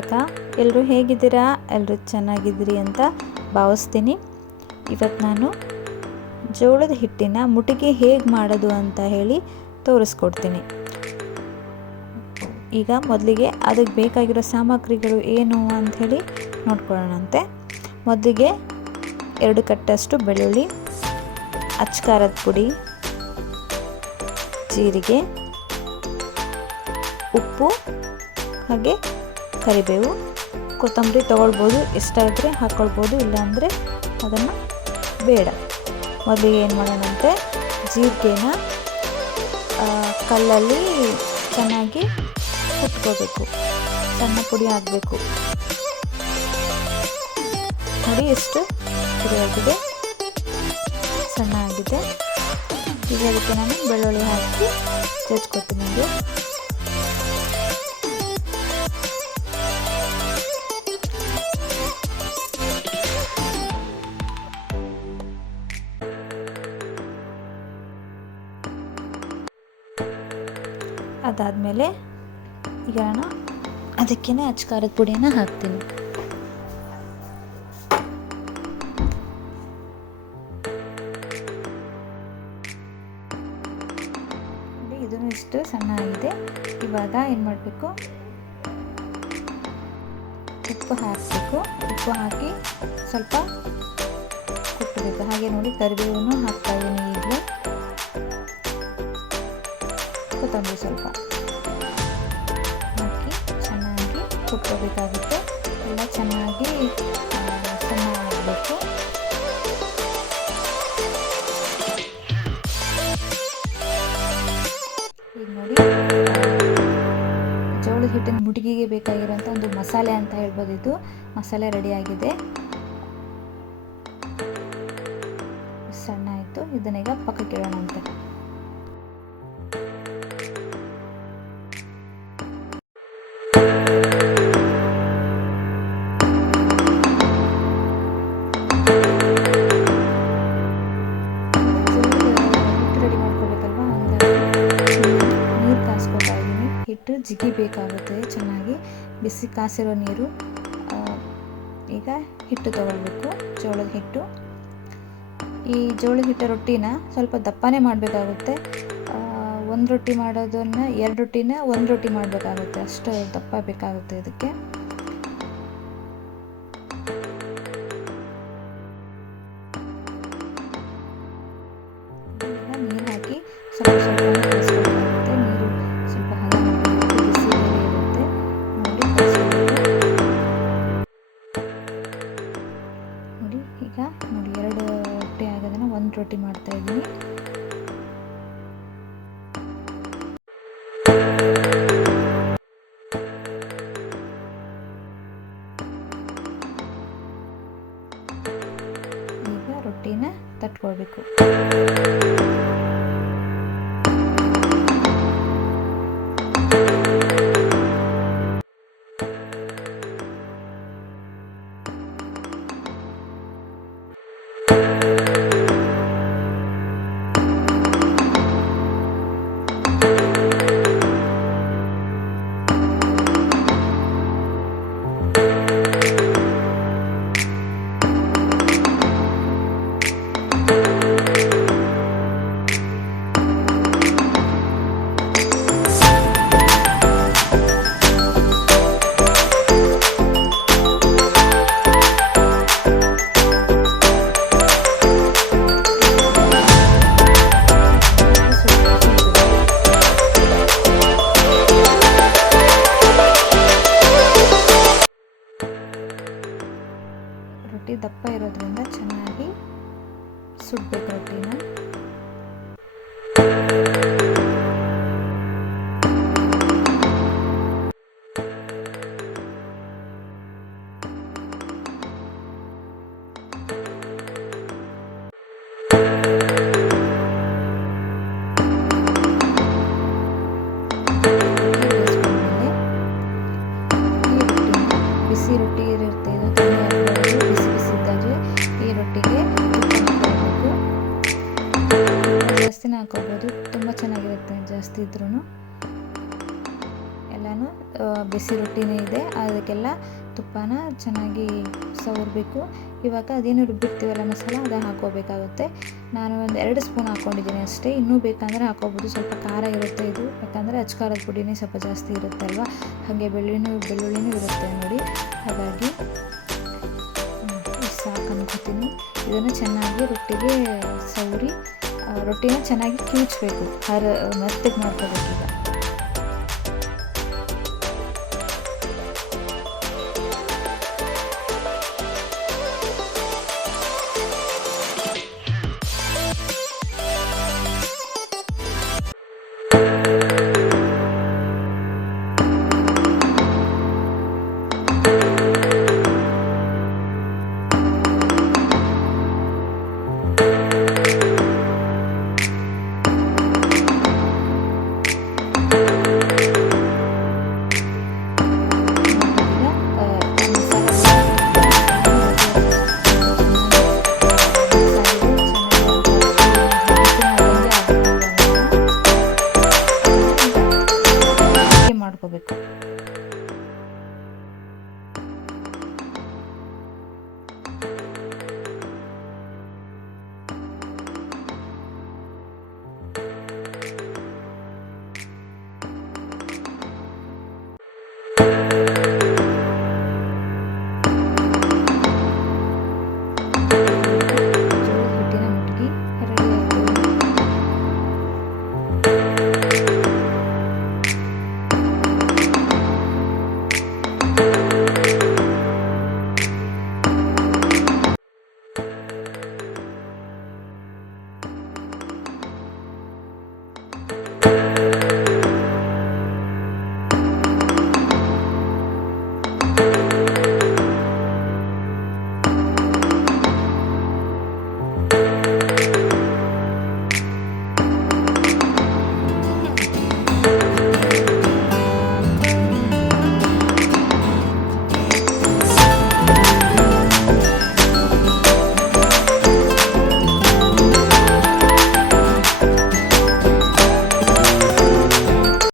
ಕರ್ನಾಟಕ. ಎಲ್ಲರೂ ಹೇಗಿದ್ದೀರಾ? ಎಲ್ಲರೂ ಚೆನ್ನಾಗಿದ್ದೀರಿ ಅಂತ ಭಾವಿಸ್ತೀನಿ. ಇವತ್ತು ನಾನು ಜೋಳದ ಹಿಟ್ಟಿನ ಮುಟಿಗೆ ಹೇಗೆ ಮಾಡೋದು ಅಂತ ಹೇಳಿ ತೋರಿಸ್ಕೊಡ್ತೀನಿ. ಈಗ ಮೊದಲಿಗೆ ಅದಕ್ಕೆ ಬೇಕಾಗಿರೋ ಸಾಮಗ್ರಿಗಳು ಏನು ಅಂಥೇಳಿ ನೋಡ್ಕೊಳ್ಳೋಣಂತೆ. ಮೊದಲಿಗೆ 2 ಕಟ್ಟಷ್ಟು ಬೆಳ್ಳುಳ್ಳಿ, ಅಚ್ಕಾರದ ಪುಡಿ, ಜೀರಿಗೆ, ಉಪ್ಪು, ಹಾಗೆ ಕರಿಬೇವು, ಕೊತ್ತಂಬರಿ ತೊಗೊಳ್ಬೋದು. ಇಷ್ಟ ಇದ್ದರೆ ಹಾಕ್ಕೊಳ್ಬೋದು, ಇಲ್ಲಾಂದರೆ ಅದನ್ನು ಬೇಡ. ಮೊದಲಿಗೆ ಏನು ಮಾಡೋಣಂತೆ, ಜೀರಿಗೆನ ಕಲ್ಲಲ್ಲಿ ಚೆನ್ನಾಗಿ ಕುಟ್ಕೋಬೇಕು. ಸಣ್ಣ ಪುಡಿ ಆಗಬೇಕು. ನೋಡಿ ಎಷ್ಟು ಪುಡಿ ಆಗಿದೆ, ಸಣ್ಣ ಆಗಿದೆ. ಈಗ ಅದಕ್ಕೆ ನಾನು ಬೆಳ್ಳುಳ್ಳಿ ಹಾಕಿ ಜಜ್ಕೊತೀನಿ. ಇದು ಅದಾದಮೇಲೆ ಈಗ ನಾನು ಅದಕ್ಕೇ ಅಚ್ಕಾರದ ಪುಡಿಯನ್ನು ಹಾಕ್ತೀನಿ. ಇದನ್ನು ಇಷ್ಟು ಸಣ್ಣ ಆಗಿದೆ. ಇವಾಗ ಏನು ಮಾಡಬೇಕು, ಉಪ್ಪು ಹಾಕಬೇಕು. ಉಪ್ಪು ಹಾಕಿ ಸ್ವಲ್ಪ ಕುಟ್ಟಬೇಕು. ಹಾಗೆ ನೋಡಿ ಕರಿಬೇವನ್ನು ಹಾಕ್ತಾ ಇದ್ದೀನಿ. ಈಗಲೇ ಕೊತ್ತಂಬರಿ ಸ್ವಲ್ಪ ಹಾಕಿ ಚೆನ್ನಾಗಿ ಕುಟ್ಕೋಬೇಕಾಗುತ್ತೆ. ಎಲ್ಲ ಚೆನ್ನಾಗಿ ಸಣ್ಣ ಆಗಬೇಕು. ಈಗ ನೋಡಿ, ಜೋಳದ ಹಿಟ್ಟಿನ ಮುಟಿಗೆಗೆ ಬೇಕಾಗಿರೋಂಥ ಒಂದು ಮಸಾಲೆ ಅಂತ ಹೇಳ್ಬೋದು. ಇದು ಮಸಾಲೆ ರೆಡಿಯಾಗಿದೆ, ಸಣ್ಣ ಆಯಿತು. ಇದನ್ನೀಗ ಪಕ್ಕಕ್ಕೆ ಇಡೋಣಂತೆ. ಹಿಟ್ಟು ಜಿಗಿಬೇಕಾಗುತ್ತೆ ಚೆನ್ನಾಗಿ. ಬಿಸಿ ಕಾಸಿರೋ ನೀರು. ಈಗ ಹಿಟ್ಟು ತಗೊಳ್ಬೇಕು, ಜೋಳದ ಹಿಟ್ಟು. ಈ ಜೋಳದ ಹಿಟ್ಟು ರೊಟ್ಟಿನ ಸ್ವಲ್ಪ ದಪ್ಪನೇ ಮಾಡಬೇಕಾಗುತ್ತೆ. 1 ರೊಟ್ಟಿ ಮಾಡೋದನ್ನು 2 ರೊಟ್ಟಿನ 1 ರೊಟ್ಟಿ ಮಾಡಬೇಕಾಗುತ್ತೆ. ಅಷ್ಟು ದಪ್ಪ ಬೇಕಾಗುತ್ತೆ ಇದಕ್ಕೆ. ನೀರು ಹಾಕಿ ಸ್ವಲ್ಪ ಸ್ವಲ್ಪ ಕಲಿಸ್ಬೇಕಾಗುತ್ತೆ. ನೀರು ಸ್ವಲ್ಪ ಹದ ಮಾಡಬೇಕು, ಬಿಸಿ ಬೇರೆ ಇರುತ್ತೆ. ನೋಡಿ ಕಲಿಸ್ಬೇಕು. ನೋಡಿ ಈಗ ನೋಡಿ 2 ರೊಟ್ಟಿ ಆಗೋದನ್ನು 1 ರೊಟ್ಟಿ ಮಾಡ್ತಾ ಇದ್ದೀನಿ. ಈಗ ರೊಟ್ಟಿನ ತಟ್ಕೊಳ್ಬೇಕು. ರೊಟ್ಟಿ ದಪ್ಪ ಇರೋದ್ರಿಂದ ಚೆನ್ನಾಗಿ ಸುಡಬೇಕು ರೊಟ್ಟಿನ. ಬಿಸಿ ರೊಟ್ಟಿ ಇರುತ್ತೆ, ಇದು ಬಿಸಿ ಬಿಸಿ ಇದ್ದಾಗೆ ಈ ರೊಟ್ಟಿಗೆ ಜಾಸ್ತಿನೇ ಹಾಕೋಬೋದು. ತುಂಬ ಚೆನ್ನಾಗಿರುತ್ತೆ ಜಾಸ್ತಿ ಇದ್ರೂ. ಎಲ್ಲನೂ ಬಿಸಿ ರೊಟ್ಟಿನೇ ಇದೆ, ಅದಕ್ಕೆಲ್ಲ ತುಪ್ಪನ ಚೆನ್ನಾಗಿ ಸವರಬೇಕು. ಇವಾಗ ಅದೇನು ರುಬ್ಬಿರ್ತೀವಲ್ಲ ಮಸಾಲ, ಅದು ಹಾಕ್ಕೋಬೇಕಾಗುತ್ತೆ. ನಾನು ಒಂದು 2 ಸ್ಪೂನ್ ಹಾಕ್ಕೊಂಡಿದ್ದೀನಿ ಅಷ್ಟೇ. ಇನ್ನೂ ಬೇಕಂದರೆ ಹಾಕ್ಕೋಬೋದು. ಸ್ವಲ್ಪ ಖಾರ ಇರುತ್ತೆ ಇದು, ಯಾಕಂದರೆ ಅಚ್ಕಾರದ ಪುಡಿನೇ ಸ್ವಲ್ಪ ಜಾಸ್ತಿ ಇರುತ್ತೆ ಅಲ್ವಾ. ಹಾಗೆ ಬೆಳ್ಳುಳ್ಳಿನೂ ಇರುತ್ತೆ ನೋಡಿ. ಹಾಗಾಗಿ ಸಾಕು ಅನ್ಕೋತೀನಿ. ಇದನ್ನು ಚೆನ್ನಾಗಿ ರೊಟ್ಟಿಗೆ ಸವರಿ ರೊಟ್ಟಿನ ಚೆನ್ನಾಗಿ ಕಿವುಚಬೇಕು, ಮೆತ್ತಗೆ ಮಾಡ್ಕೋಬೇಕೀಗ.